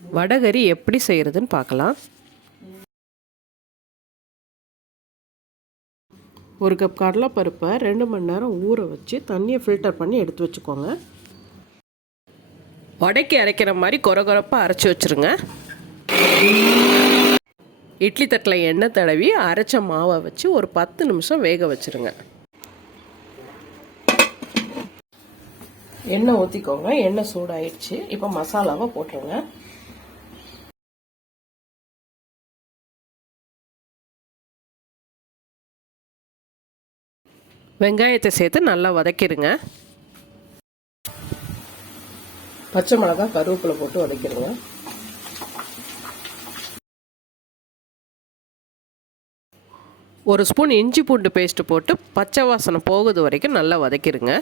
வடகறி எப்படி செய்கிறதுன்னு பார்க்கலாம். 1 கப் கடலைப்பருப்பை 2 மணி நேரம் ஊற வச்சு தண்ணியை ஃபில்டர் பண்ணி எடுத்து வச்சுக்கோங்க. வடைக்கு அரைக்கிற மாதிரி கொரகொரப்பாக அரைச்சி வச்சுருங்க. இட்லி தட்டில் எண்ணெய் தடவி அரைச்ச மாவை வச்சு ஒரு 10 நிமிஷம் வேக வச்சுருங்க. எண்ணெய் ஊற்றிக்கோங்க. எண்ணெய் சூடாயிடுச்சு. இப்போ மசாலாவை போட்டுருங்க. வெங்காயத்தை சேர்த்து நல்லா வதக்கிடுங்க. பச்சை மிளகாய் கருவேப்பிலை போட்டு வதக்கிடுங்க. ஒரு ஸ்பூன் இஞ்சி பூண்டு பேஸ்ட்டு போட்டு பச்சை வாசனை போகுது வரைக்கும் நல்லா வதக்கிடுங்க.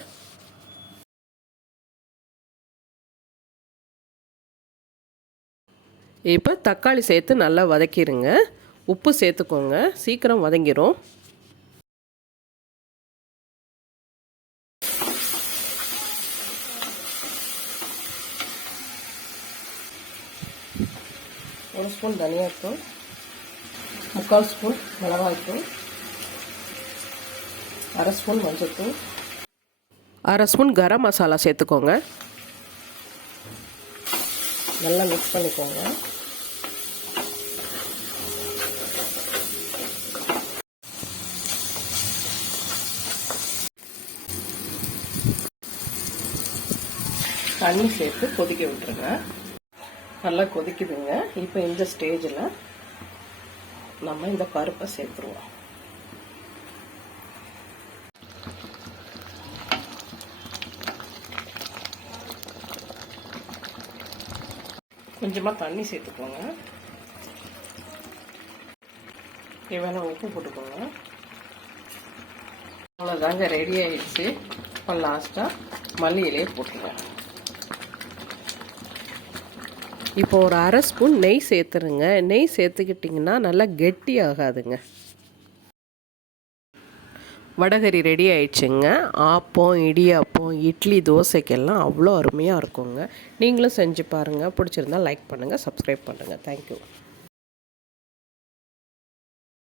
இப்போ தக்காளி சேர்த்து நல்லா வதக்கிடுங்க. உப்பு சேர்த்துக்கோங்க, சீக்கிரம் வதங்கிடும். ஒரு ஸ்பூன் தனியாத்தூள், 3/4 ஸ்பூன் மிளகாய்த்தூள், 1/2 ஸ்பூன் மஞ்சள்தூள், 1/2 ஸ்பூன் கரம் மசாலா சேர்த்துக்கோங்க. நல்லா மிக்ஸ் பண்ணிக்கோங்க. தண்ணி சேர்த்து கொதிக்க விட்டுருங்க. நல்லா கொதிக்குதுங்க. இப்போ இந்த ஸ்டேஜில் நம்ம இந்த பருப்பை சேர்த்துருவோம். கொஞ்சமாக தண்ணி சேர்த்துக்கோங்க. தேவையான உப்பு போட்டுக்கோங்க. அவ்வளோதாங்க, ரெடி ஆயிடுச்சு. இப்போ லாஸ்ட்டாக மல்லி இலையை போட்டுருங்க. இப்போ ஒரு 1/2 ஸ்பூன் நெய் சேர்த்துருங்க. நெய் சேர்த்துக்கிட்டிங்கன்னா நல்லா கெட்டி ஆகாதுங்க. வடகறி ரெடி ஆயிடுச்சுங்க. ஆப்பம், இடியாப்பம், இட்லி, தோசைக்கெல்லாம் அவ்வளோ அருமையாக இருக்குங்க. நீங்களும் செஞ்சு பாருங்கள். பிடிச்சிருந்தா லைக் பண்ணுங்கள், சப்ஸ்கிரைப் பண்ணுங்கள். தேங்க்யூ.